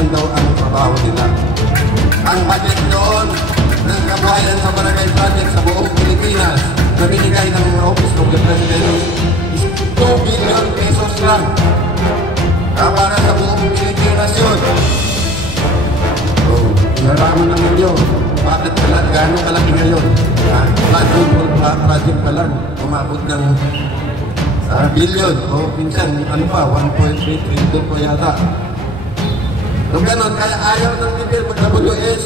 naman daw ang trabaho nila. Ang budget doon ng kabuhayan sa barangay project sa buong Pilipinas na binigay ng Office of the President is 2 billion pesos lang para sa buong Pilipinas yun. So, naraman naman yun. Bakit gano'ng kalaki ngayon? Flood control project pa lang, umabot ng billion o minsan ano pa, 1.3 trillion po yata. So gano'n, kaya ayaw ng DPWH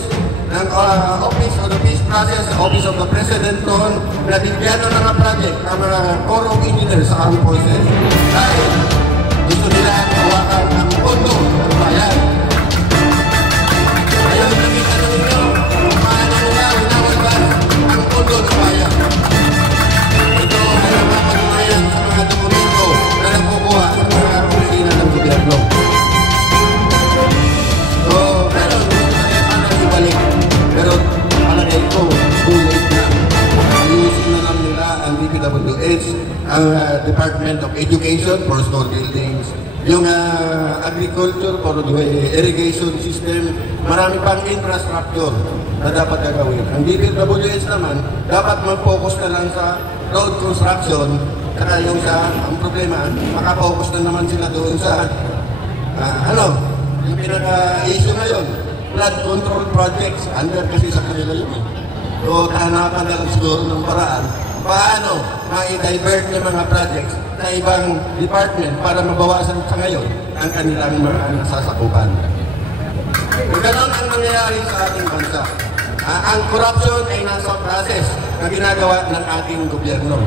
ng Office of the Peace Process, Office of the President noon, na bigyan na mga project ang mga Corps of Engineers sa armed forces dahil gusto nila hawakan ang pondo ng bayan. Ayaw nakita na ninyo kung paano nila winawalban ang pondo ng bayan. Ito ay napapatunayan sa mga dokumento na nakukuha sa mga opisina ng gobyerno. So, pero gusto na yan paano ibalik. Pero palagay ko, ulit na. Ayusin na lang nila ang DPWH, ang Department of Education for School Buildings, yung agriculture for the irrigation system, marami pang infrastructure na dapat gagawin. Ang DPWH naman, dapat mag-focus na lang sa road construction, saka yung ang problema, makapokus na naman sila doon sa, yung pinaka-issue ngayon, flood control projects, under kasi sa kanila yun. So, hanapan na lang siguro ng paraan, paano ma-divert yung mga projects sa ibang department para mabawasan sa ngayon ang kanilang mga nasasakupan. So, ganun ang nangyayari sa ating bansa. Ang corruption ay nasa process na ginagawa ng ating gobyerno.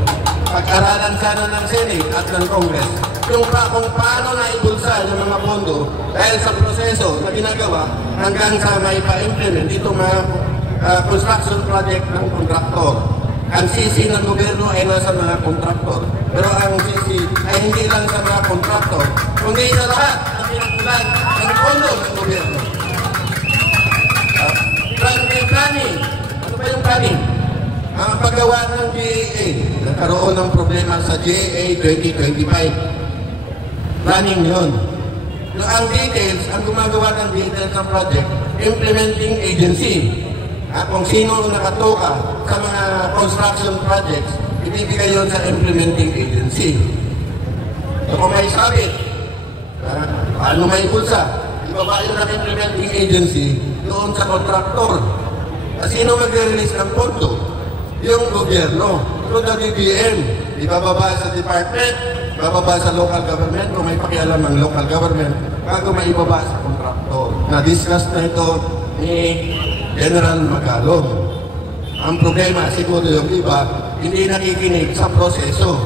Pag-aralan sana ng Senate at ng Congress kung paano naibulsa yung mga pondo dahil sa proseso na ginagawa hanggang sa may pa-implement itong mga construction project ng kontraktor. Ang sisi ng gobyerno ay nasa mga kontraktor. Pero ang sisi ay hindi lang sa mga kontraktor, kundi sa lahat na pinagkulan ng pondo ng gobyerno. Planning. Ano ba yung planning? Ang paggawa ng GAA, nagkaroon ng problema sa GAA 2025. Planning yun. Ang details, ang gumagawa ng details ng project, implementing agency. Kung sino nakatoka sa mga construction projects, ibibigay yun sa implementing agency. So kung may sabit, paano may bulsa? Ibaba yun ng implementing agency doon sa contractor. Sino mag-release ng pondo? Yung gobyerno. So the DBM, ibababa sa department, ibababa sa local government, kung may pakialam ng local government, bago maibaba sa contractor. Na-discuss na ito ni General Magalong. Ang problema, siguro yung iba, hindi nakikinig sa proseso.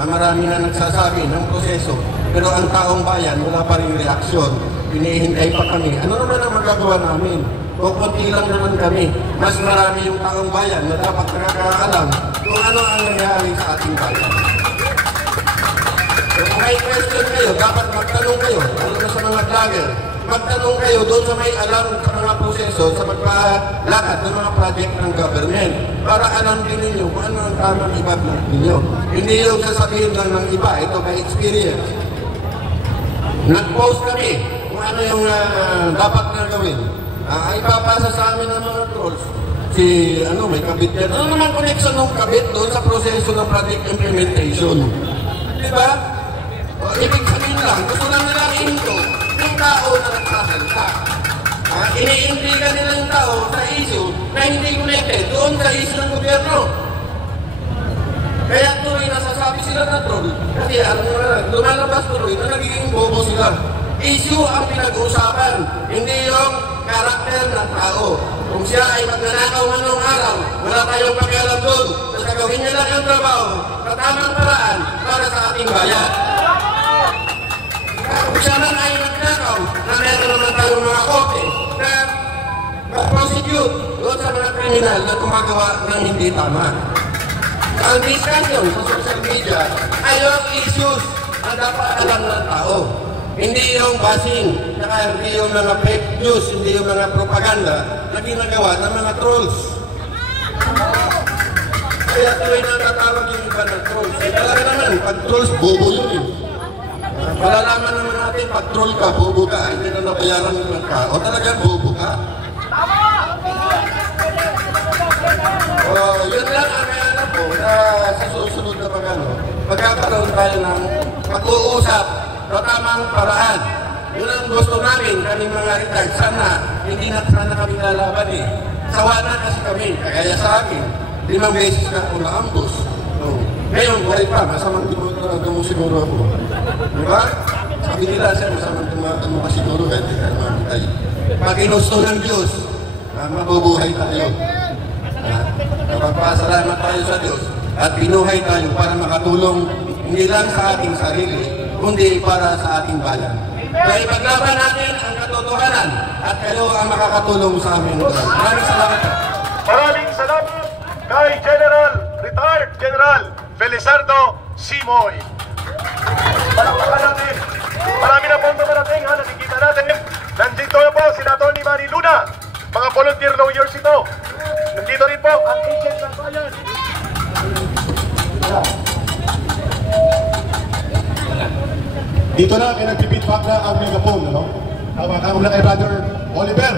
Marami na nagsasabi ng proseso, pero ang taong bayan, wala pa rin reaksyon. Hinihintay pa kami. Ano naman ang magagawa namin? O konti lang naman kami. Mas marami yung taong bayan na dapat nakakaalam kung ano ang nangyari sa ating bayan. So, kung may question kayo, dapat magtanong kayo. Ano na sa mga vlogger? Magtanong kayo doon sa may alam sa mga proseso sa pagpalakad ng mga project ng government para alam din ninyo kung ano ang tamang ibabalik ninyo. Hindi yung sasabihin lang ng iba. Ito may experience. Nag-post kami kung ano yung dapat na gawin. Ipapasa sa amin ng mga trolls. May kabit yan. Ano naman connection ng kabit doon sa proseso ng project implementation? Diba? Ibig sabihin lang, gusto lang nila into yung tao na nagsasalita. Iniimpligan nila yung tao sa issue na hindi connected doon sa issue ng gobyerno. Kaya tuloy nasasabi sila na troll. Kasi alam mo na, lumalabas tuloy na nagiging bobo sila. Issue ang pinag-uusapan, hindi yung karakter ng tao. Kung siya ay magnanakaw man ng araw, wala tayong pakialam doon. Tapos gagawin niya lang yung trabaho sa tamang paraan para sa ating bayan. Kung siya man ay magnanakaw, na meron naman tayong mga kote na mag-prosecute doon sa mga kriminal na gumagawa ng hindi tama. Ang discussion sa social media ay yung issues na dapat alam ng tao. Hindi yung bashing, saka hindi yung mga fake news, hindi yung mga propaganda na ginagawa ng mga trolls. Kaya tuloy na tatawag yung iba ng trolls. Talaga naman, pag trolls, bobo yun eh. Malalaman naman natin, pag-troll ka, bobo ka, hindi na nabayaran ng ka, o talagang bobo ka. Yun lang ang kaya po, na sa susunod na magkakaroon tayo ng pag-uusap sa tamang paraan. Yun ang gusto namin, kaming mga retired. Sana, hindi na sana kami lalaban eh. Sawa na kasi kami, kagaya sa akin. 5 beses na ako na-ambos. Ngayon, buhay pa, masamang mo siguro ako. Diba? Sabi nila siya, masamang tumatamo ka siguro, kahit hindi ka namatay. Pag inusto ng Diyos, mabubuhay tayo. Napapasalamat tayo sa Diyos at binuhay tayo para makatulong hindi lang sa ating sarili, kundi para sa ating bayan. Kaya ipaglaban natin ang katotohanan at kayo ang makakatulong sa amin. Maraming salamat. Maraming salamat kay Retired General Felizardo Simoy. Palakpakan natin. Marami na pong dumarating, nakikita natin. Nandito na po si Atty. Manny Luna. Mga volunteer lawyers ito. Nandito rin po ang agent ng bayan. Dito na, may nag-feedback na ang megaphone, ano? Tama na kay Brother Oliver.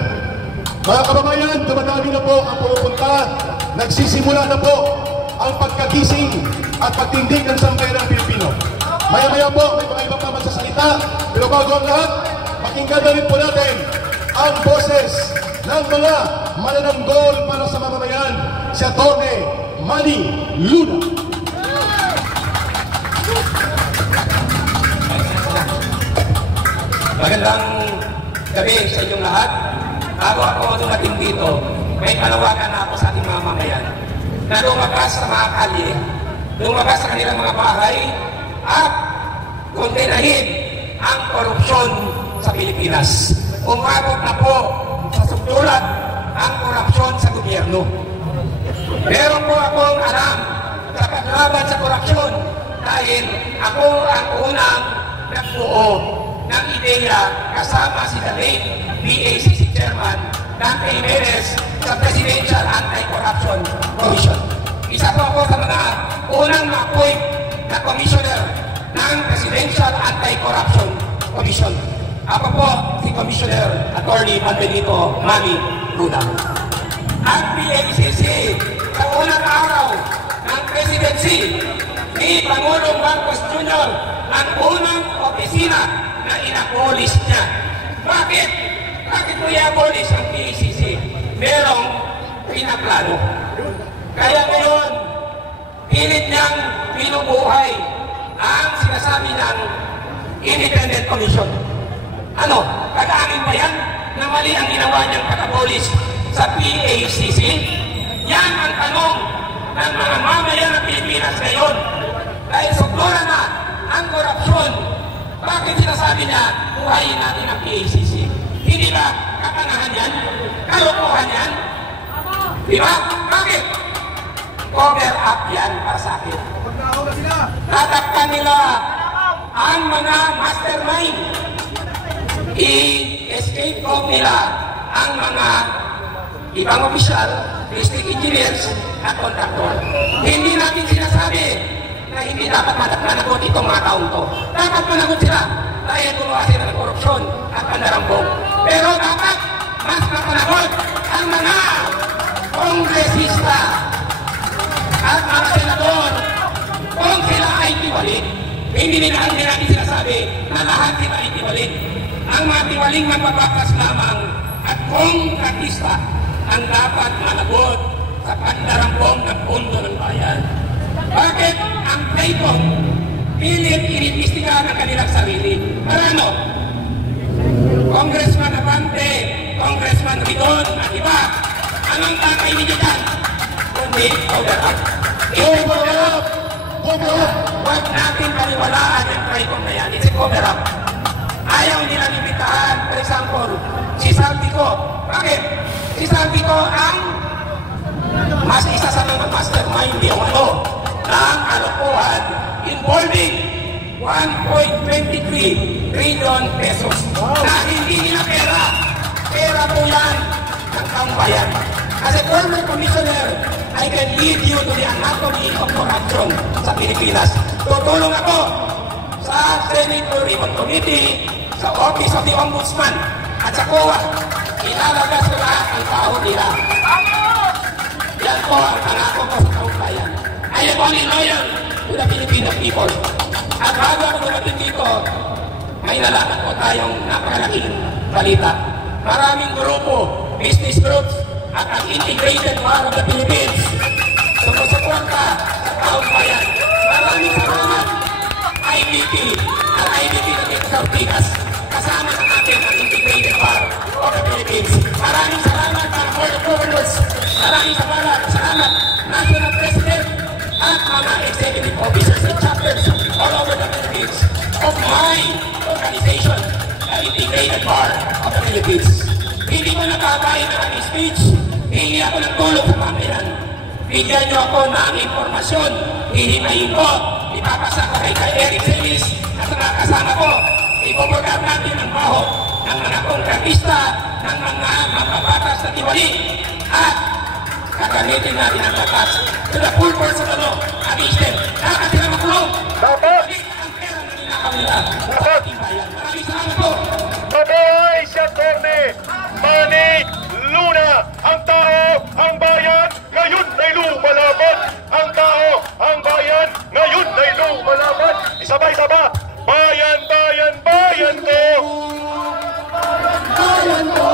Mga kababayan, dumadami na po ang pumupunta. Nagsisimula na po ang pagkagising at pagtindig ng sambayanang Pilipino. Maya-maya po, may mga ibang pa magsasalita. Pero bago ang lahat, pakinggan na rin po natin ang boses ng mga manananggol para sa mamamayan, si Atty. Manny Luna. Magandang gabi sa inyong lahat. Bago ako dumating dito, may panawagan na ako sa ating mga mamayan na lumabas sa mga kalye, lumabas sa kanilang mga bahay at kondenahin ang korupsyon sa Pilipinas. Umabot na po sa sukdulan ang korupsyon sa gobyerno. Meron po akong alam sa paglaban sa korupsyon dahil ako ang unang nagbuo ng ideya kasama si the late BACC Chairman Dante Jimenez sa Presidential Anti-Corruption Commission. Isa po ako sa mga unang na-appoint na commissioner ng Presidential Anti-Corruption Commission. Ako po si Commissioner Atty. Benito Manny Luna. Ang BACC sa unang araw ng presidency ni Pangulong Marcos Jr. ang unang opisina na in-abolish niya. Bakit? Bakit mo i-abolish ang PACC? Merong pinaplano. Kaya ngayon, pilit niyang pinubuhay ang sinasabi ng Independent Commission. Ano? Kagaangin ba yan na mali ang ginawa niyang pag-abolish sa PACC? Yan ang tanong ng mga mamayan ng Pilipinas ngayon. Dahil suktura na ang korupsyon, bakit sinasabi niya buhayin natin ang PACC? Hindi ba kakanahan yan? Kalokohan yan? Diba? Bakit? Cover up yan para sa akin. Tatakpan nila ang mga mastermind. I-escape route nila ang mga ibang opisyal, district engineers at contractor. Hindi natin sinasabi na hindi dapat managot itong mga taong to. Dapat managot sila dahil gumawa sila ng korupsyon at pandarambong. Pero dapat mas mapanagot ang mga kongresista at mga senador kung sila ay tiwaling. Hindi natin sinasabi na lahat sila ay tiwaling. Ang mga tiwaling magpapakas lamang at kongresista ang dapat managot sa pandarambong ng pundo ng bayan. Bakit ang Clayton pilit iniimbestigahan ang kanilang sarili? Marano? Congressman Abante, Congressman Ridon, at iba. Anong takay ninyo dyan? Kundi cover up. I-cover up! Huwag natin paniwalaan ang Clayton na yan. It's a cover up. Ayaw nila limitahan. For example, si Saltico. Bakit? Si Saltico ang mas isa sa mga mastermind di ano ng kalokohan involving 1.23 trillion pesos na hindi nila pera. Pera po yan ng taong bayan. As a former commissioner, I can lead you to the anatomy of corruption sa Pilipinas. Tutulong ako sa sa Senate Ribbon Committee, sa Office of the Ombudsman, at sa COA, ilalabas ko lahat ang tao nila. Yan po ang pangako ko sa taong bayan. I am only loyal to the Filipino people. At bago ako dumating dito, may nalaman po tayong napakalaking balita. Maraming grupo, business groups, at ang Integrated War of the Philippines sumusuporta sa taong bayan. Maraming salamat, IBP at IBP na dito sa Ortigas. Kasama ng ating ang Integrated War of the Philippines. Maraming salamat sa Board of Governors. Maraming salamat, National President at mga executive officers and chapters all over the Philippines of my organization, the Integrated War of the Philippines. Hindi ko nakabayan ng aking speech. Hingi ako ng tulong sa pamayan. Bigyan niyo ako ng impormasyon. Hihimayin ko. Ipapasa ko kay Eric Celis at sa mga kasama ko. Ipoprogram natin ang baho ng mga kongratista, ng mga mapapatas na tiwali, at kakamitin natin ang batas to the full force of the law against them. Dapat sila makulong. Dapat! Ang pera na ninakaw nila sa ating bayan. Maraming salamat po. Mabuhay si Atty. Manny Luna! Ang tao, ang bayan, ngayon ay lumalaban! Ang tao, ang bayan, ngayon ay lumalaban! Isabay-saba! Bayan, bayan, bayan ko! Bayan ko!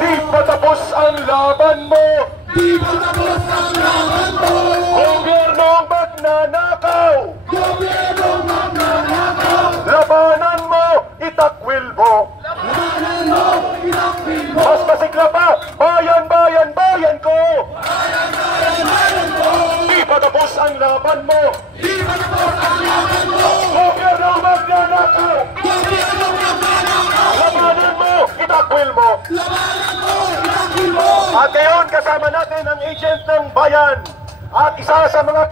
Di patapos ang laban mo! Di patapos ang laban mo! Gobyernong magnanakaw! Gobyernong magnanakaw! Labanan mo, itakwil mo! Labanan mo, inakwil mo! Mas masigla pa! Bayan, bayan, bayan ko! Bayan, bayan, bayan ko! Di patapos ang laban mo! Di patapos ang laban mo! Gobyernong magnanakaw! Gobyernong magnanakaw! Labanan mo, itakwil mo! Labanan mo, inakwil mo! At ngayon kasama natin ang agent ng bayan at isa sa mga